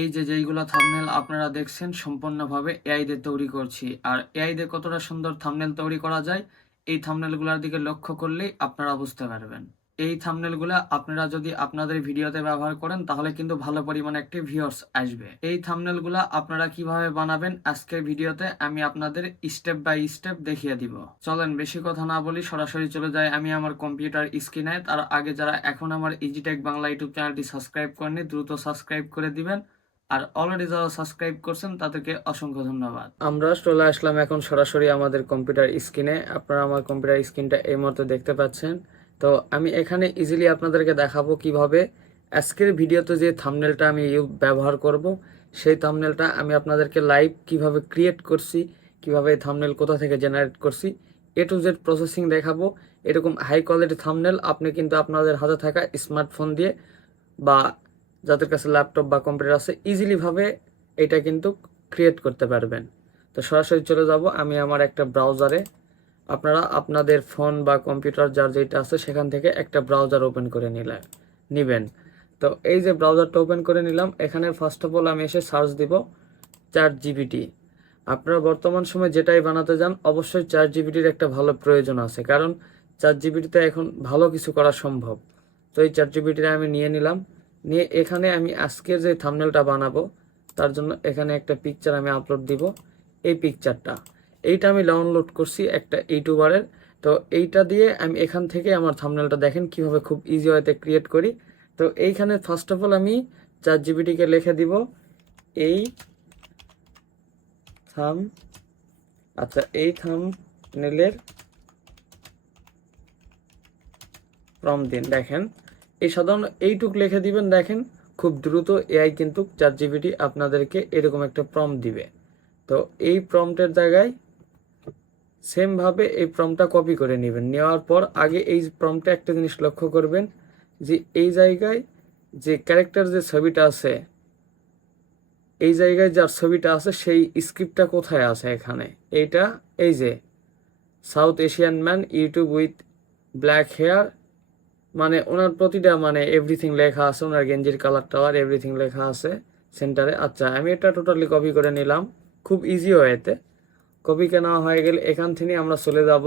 এই যে যেইগুলা থাম্বনেল আপনারা দেখছেন সম্পূর্ণভাবে এআই দিয়ে তৈরি করছি। আর এআই দিয়ে কতটা সুন্দর থাম্বনেল তৈরি করা যায় এই থাম্বনেলগুলোর দিকে লক্ষ্য করলেই আপনারা বুঝতে পারবেন। এই থাম্বনেলগুলা আপনারা যদি আপনাদের ভিডিওতে ব্যবহার করেন তাহলে কিন্তু ভালো পরিমাণে একটি ভিউয়ার্স আসবে। এই থাম্বনেলগুলা আপনারা কিভাবে বানাবেন আজকের ভিডিওতে আমি আপনাদের স্টেপ বাই স্টেপ দেখিয়ে দিব। চলেন বেশি কথা না বলি সরাসরি চলে যাই আমি আমার কম্পিউটার স্ক্রিনে। তার আগে যারা এখন আমার ইজিটেক বাংলা ইউটিউব চ্যানেলটি সাবস্ক্রাইব করেননি দ্রুত সাবস্ক্রাইব করে দিবেন। আর অলরেডি যারা সাবস্ক্রাইব করছেন তাদেরকে অসংখ্য ধন্যবাদ। আমরা চলে আসলাম এখন সরাসরি আমাদের কম্পিউটার স্ক্রিনে। আপনারা আমার কম্পিউটার স্ক্রিনটা এই মুহূর্তে দেখতে পাচ্ছেন। তো আমি এখানে ইজিলি আপনাদেরকে দেখাবো কিভাবে আজকের ভিডিওতে যে থাম্বনেলটা আমি ব্যবহার করব সেই থাম্বনেলটা আমি আপনাদেরকে লাইভ কিভাবে ক্রিয়েট করছি, কিভাবে এই থাম্বনেল কোথা থেকে জেনারেট করছি এ টু জেড প্রসেসিং দেখাবো। এরকম হাই কোয়ালিটি থাম্বনেল আপনি কিন্তু আপনাদের হাতে থাকা স্মার্টফোন দিয়ে বা যাদের কাছে ল্যাপটপ বা কম্পিউটার আছে ইজিলি ভাবে এটা কিন্তু ক্রিয়েট করতে পারবেন। তো সরাসরি চলে যাব আমি আমার একটা ব্রাউজারে। আপনারা আপনাদের ফোন বা কম্পিউটার যার যেটা আছে সেখান থেকে একটা ব্রাউজার ওপেন করে নেবেন। তো এই যে ব্রাউজারটা ওপেন করে নিলাম, এখানে ফার্স্ট অফ অল আমি এসে সার্চ দিব চ্যাট জিপিটি। আপনারা বর্তমান সময় যেটাই বানাতে যান অবশ্যই চ্যাট জিপিটির একটা ভালো প্রয়োজন আছে, কারণ চ্যাট জিপিটিতে এখন ভালো কিছু করা সম্ভব। তো এই চ্যাট জিপিটিটা আমি নিয়ে নিলাম, নিয়ে এখানে আমি আজকের যে থাম্বনেলটা বানাবো তার জন্য এখানে একটা পিকচার আমি আপলোড দিব। এই পিকচারটা এইটা আমি ডাউনলোড করছি একটা ইউটিউবারের। তো এইটা দিয়ে আমি এখান থেকে আমার থাম্বনেলটা দেখেন কিভাবে খুব ইজি ওয়েতে ক্রিয়েট করি। তো এইখানে ফার্স্ট অফ অল আমি চ্যাট জিপিটিকে লিখে দিব এই থাম আচ্ছা এই থাম্বনেলের প্রম্পট দিন। দেখেন এই সাধারণ এইটুক লিখে দিবেন, দেখেন খুব দ্রুত এআই কিন্তু চ্যাট জিপিটি আপনাদেরকে এরকম একটা প্রম্পট দিবে। তো এই প্রম্পটের জায়গায় সেম ভাবে এই প্রম্পটটা কপি করে নেবেন। নেওয়ার পর আগে এই প্রম্পটে একটা জিনিস লক্ষ্য করবেন যে এই জায়গায় যে ক্যারেক্টার যে ছবিটা আছে, এই জায়গায় যার ছবিটা আছে সেই স্ক্রিপ্টটা কোথায় আছে এখানে। এইটা এই যে south Asian man YouTube with black hair, মানে ওনার প্রতিটা মানে এভরিথিং লেখা আছে, ওনার গেঞ্জির কালারটাও আর এভরিথিং লেখা আছে সেন্টারে। আচ্ছা আমি এটা টোটালি কপি করে নিলাম খুব ইজি ওয়েতে। কপি কেনা হয়ে গেলে এখান থেকে আমরা চলে যাব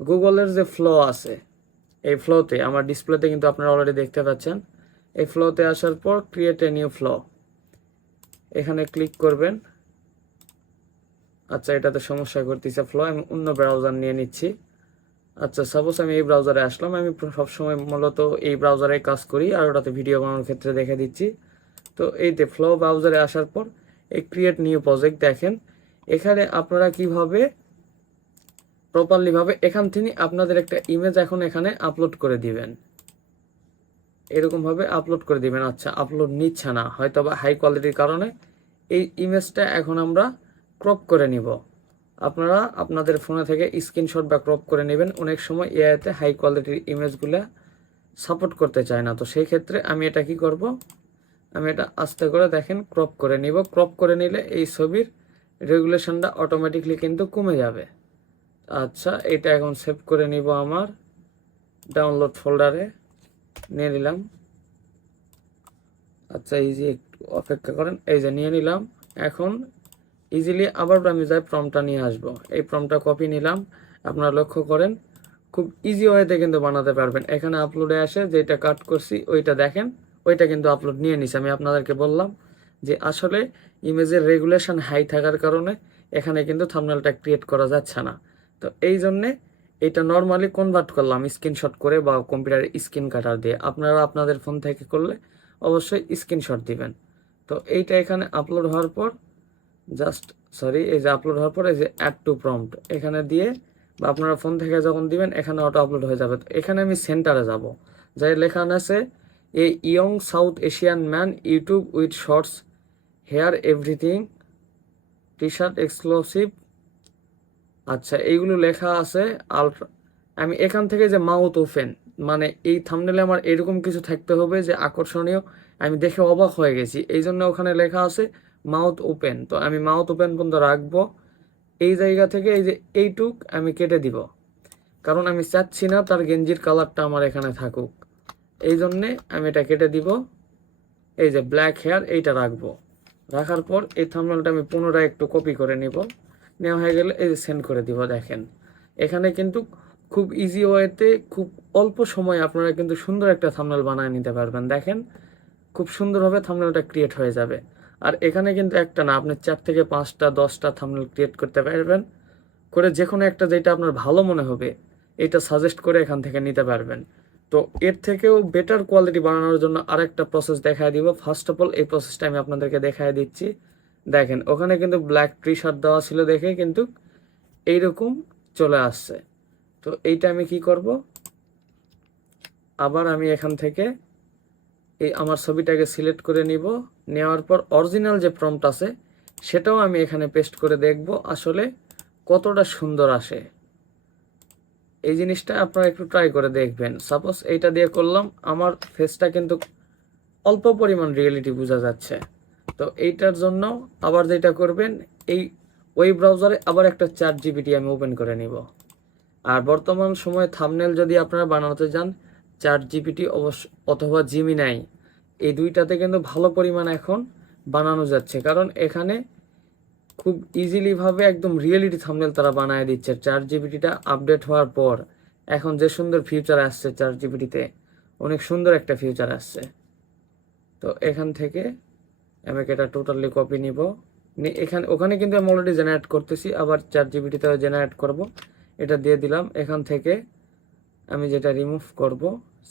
গুগলের যে ফ্লো আছে এই ফ্লোতে, আমার ডিসপ্লেতে কিন্তু আপনারা অলরেডি দেখতে পাচ্ছেন। এই ফ্লোতে আসার পর ক্রিয়েট এ নিউ ফ্লো এখানে ক্লিক করবেন। আচ্ছা এটাতে সমস্যা করতেছে ফ্লো, আমি অন্য ব্রাউজার নিয়ে নিচ্ছি। আচ্ছা সাপোজ আমি এই ব্রাউজারে আসলাম, আমি সবসময় মূলত এই ব্রাউজারে কাজ করি আর ওটাতে ভিডিও বানানোর ক্ষেত্রে দেখে দিচ্ছি। তো এইতে ফ্লো ব্রাউজারে আসার পর এই ক্রিয়েট নিউ প্রজেক্ট দেখেন এখানে আপনারা কিভাবে প্রপারলি ভাবে এখান থেকে আপনাদের একটা ইমেজ এখন এখানে আপলোড করে দিবেন, এরকম ভাবে আপলোড করে দিবেন। আচ্ছা আপলোড নিচ্ছে না হয়তো বা হাই কোয়ালিটির কারণে। এই ইমেজটা এখন আমরা ক্রপ করে নিব। আপনারা আপনাদের ফোনে থেকে স্ক্রিনশট বা ক্রপ করে নেবেন। অনেক সময় এআইতে হাই কোয়ালিটির ইমেজগুলো সাপোর্ট করতে চায় না, তো সেই ক্ষেত্রে আমি এটা কি করব, আমি এটা আস্তে করে দেখেন ক্রপ করে নিব। ক্রপ করে নিলে এই ছবির রেগুলেশনটা অটোমেটিকলি কিন্তু কমে যাবে। আচ্ছা এটা এখন সেভ করে নিব আমার ডাউনলোড ফোল্ডারে নিয়ে নিলাম। আচ্ছা এই যে একটু অপেক্ষা করেন, এই যে নিয়ে নিলাম। এখন ইজিলি আবার আমি যাই প্রম্পটটা নিয়ে আসবো। এই প্রম্পটটা কপি নিলাম, আপনারা লক্ষ্য করেন খুব ইজি ওয়েতে কিন্তু বানাতে পারবেন। এখানে আপলোডে আসে যেটা কাট করছি ওইটা দেখেন, ওইটা কিন্তু আপলোড নিয়ে নিছি। আমি আপনাদেরকে বললাম যে আসলে ইমেজের রেগুলেশন হাই থাকার কারণে এখানে কিন্তু থাম্বনেলটা ক্রিয়েট করা যাচ্ছে না। তো এই জন্যে এটা নর্মালি কনভার্ট করলাম স্ক্রিনশট করে বা কম্পিউটারের স্ক্রিন কাটার দিয়ে। আপনারা আপনাদের ফোন থেকে করলে অবশ্যই স্ক্রিনশট দিবেন। তো এইটা এখানে আপলোড হওয়ার পর জাস্ট এই যে আপলোড হওয়ার পর এই যে অ্যাড টু প্রম্পট এখানে দিয়ে বা আপনারা ফোন থেকে যখন দিবেন এখানে অটো আপলোড হয়ে যাবে। তো এখানে আমি সেন্টারে যাব, যাই লেখা আছে a young south Asian man YouTube with shorts hair everything T shirt exclusive. আচ্ছা এইগুলো লেখা আছে আলট্রা। আমি এখান থেকে যে মাউথ ওপেন, মানে এই থাম্বনেলে আমার এরকম কিছু থাকতে হবে যে আকর্ষণীয়, আমি দেখে অবাক হয়ে গেছি, এই জন্য ওখানে লেখা আছে মাউথ ওপেন। তো আমি মাউথ ওপেন পর্যন্ত রাখবো। এই জায়গা থেকে এই যে এইটুক আমি কেটে দিব, কারণ আমি চাচ্ছি না তার গেঞ্জির কালারটা আমার এখানে থাকুক, এই জন্যে আমি এটা কেটে দিব। এই যে ব্ল্যাক হেয়ার এইটা রাখবো। রাখার পর এই থাম্বনেলটা আমি পুনরায় একটু কপি করে নিব। নেওয়া হয়ে গেলে এই যে সেন্ড করে দিব। দেখেন এখানে কিন্তু খুব ইজি ওয়েতে খুব অল্প সময়ে আপনারা কিন্তু সুন্দর একটা থাম্বনেল বানিয়ে নিতে পারবেন। দেখেন খুব সুন্দরভাবে থাম্বনেলটা ক্রিয়েট হয়ে যাবে। আর এখানে কিন্তু একটা না, আপনি 4 থেকে 5টা 10টা থাম্বনেল ক্রিয়েট করতে পারবেন। করে যে কোনো একটা যেটা আপনার ভালো মনে হবে এটা সাজেস্ট করে এখান থেকে নিতে পারবেন। তো এর থেকেও বেটার কোয়ালিটি বানানোর জন্য আরেকটা প্রসেস দেখায় দিব। ফার্স্ট অফ অল এই প্রসেসটা আমি আপনাদেরকে দেখায় দিচ্ছি। দেখেন ওখানে কিন্তু ব্ল্যাক টি শার্ট দেওয়া ছিল দেখে কিন্তু এইরকম চলে আসছে। তো এইটা আমি কি করব, আবার আমি এখান থেকে এই আমার ছবিটাকে সিলেক্ট করে নিব। নেওয়ার পর অরিজিনাল যে প্রম্পট আছে সেটাও আমি এখানে পেস্ট করে দেখব আসলে কতটা সুন্দর আসে। এই জিনিসটা আপনারা একটু ট্রাই করে দেখবেন। সাপোজ এইটা দিয়ে করলাম, আমার ফেসটা কিন্তু অল্প পরিমাণ রিয়েলিটি বোঝা যাচ্ছে। তো এইটার জন্য আবার যেটা করবেন, এই ওয়েব ব্রাউজারে আবার একটা ChatGPT আমি ওপেন করে নিব। আর বর্তমান সময়ে থাম্বনেল যদি আপনারা বানাতে যান, ChatGPT অবশ্য অথবা জিমিনাই, এই দুইটাতে কিন্তু ভালো পরিমাণ এখন বানানো যাচ্ছে। কারণ এখানে খুব ইজিলি ভাবে একদম রিয়েলিটি থাম্বনেল তারা বানায় দিচ্ছে। ChatGPTটা আপডেট হওয়ার পর এখন যে সুন্দর ফিউচার আসছে ChatGPTতে, অনেক সুন্দর একটা ফিউচার আসছে। তো এখান থেকে আমি এটা টোটালি কপি নিব। এখানে ওখানে কিন্তু আমি অলরেডি জেনারেট করতেছি, আবার ChatGPTতে জেনারেট করব। এটা দিয়ে দিলাম। এখান থেকে আমি যেটা রিমুভ করব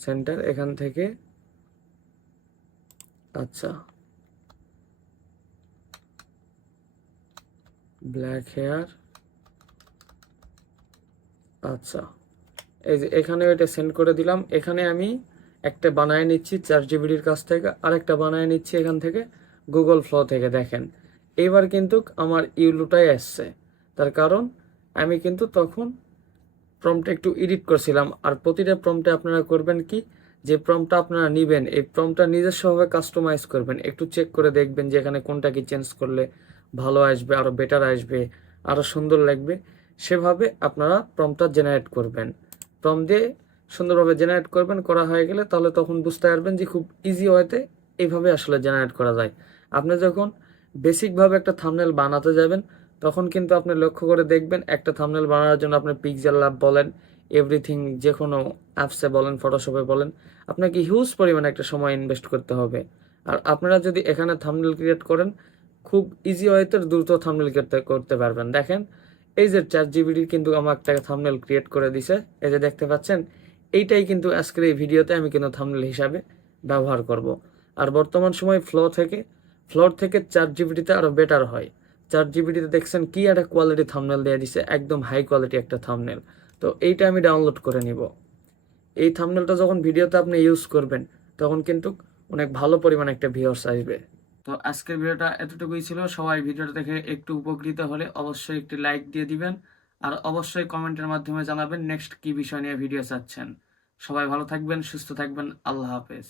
সেন্টার, এখান থেকে আচ্ছা ব্ল্যাক হেয়ার, আচ্ছা এই যে এখানে এটা সেন্ড করে দিলাম। এখানে আমি একটা বানায় নিচ্ছি ChatGPTর কাছ থেকে, আরেকটা বানায় নিচ্ছি এখান থেকে গুগল ফ্লো থেকে। দেখেন এবার কিন্তু আমার ইউলুটাই আসছে। তার কারণ আমি কিন্তু তখন প্রম্পটে একটু এডিট করছিলাম। আর প্রতিটা প্রম্পটে আপনারা করবেন কি, যে প্রম্পটটা আপনারা নেবেন এই প্রম্পটটা নিজস্বভাবে কাস্টমাইজ করবেন। একটু চেক করে দেখবেন যে এখানে কোনটা কি চেঞ্জ করলে ভালো আসবে, আরও বেটার আসবে, আরও সুন্দর লাগবে। সেভাবে আপনারা প্রম্পটটা জেনারেট করবেন। প্রম্পট দিয়ে সুন্দরভাবে জেনারেট করবেন। করা হয়ে গেলে তাহলে তখন বুঝতে পারবেন যে খুব ইজি ওয়েতে এইভাবে আসলে জেনারেট করা যায়। আপনি যখন বেসিকভাবে একটা থাম্বনেল বানাতে যাবেন তখন কিন্তু আপনি লক্ষ্য করে দেখবেন একটা থাম্বনেল বানানোর জন্য আপনি পিক্সেল ল্যাব বলেন, এভরিথিং যে কোনো অ্যাপসে বলেন, ফটোশপে বলেন, আপনাকে হিউজ পরিমাণে একটা সময় ইনভেস্ট করতে হবে। আর আপনারা যদি এখানে থাম্বনেল ক্রিয়েট করেন খুব ইজি ওয়েতে দ্রুত থাম্বনেল করতে পারবেন। দেখেন এই যে ChatGPT কিন্তু আমার একটা থাম্বনেল ক্রিয়েট করে দিছে, এই যে দেখতে পাচ্ছেন। এইটাই কিন্তু আজকের এই ভিডিওতে আমি কিন্তু থাম্বনেল হিসাবে ব্যবহার করব। আর বর্তমান সময় ফ্লোর থেকে ChatGPTতে আরও বেটার হয়। ChatGPTতে দেখছেন কি একটা কোয়ালিটি থাম্বনেল দিয়ে দিছে, একদম হাই কোয়ালিটি একটা থাম্বনেল। তো এইটা আমি ডাউনলোড করে নিব। এই থাম্বনেলটা যখন ভিডিওতে আপনি ইউজ করবেন তখন কিন্তু অনেক ভালো পরিমাণে একটা ভিউয়ার্স আসবে। তো আজকের ভিডিওটা এতটুকুই ছিল। সবাই ভিডিওটা দেখে একটু উপকৃত হলে অবশ্যই একটি লাইক দিয়ে দিবেন। আর অবশ্যই কমেন্টের মাধ্যমে জানাবেন নেক্সট কি বিষয় নিয়ে ভিডিও চাচ্ছেন। সবাই ভালো থাকবেন, সুস্থ থাকবেন। আল্লাহ হাফেজ।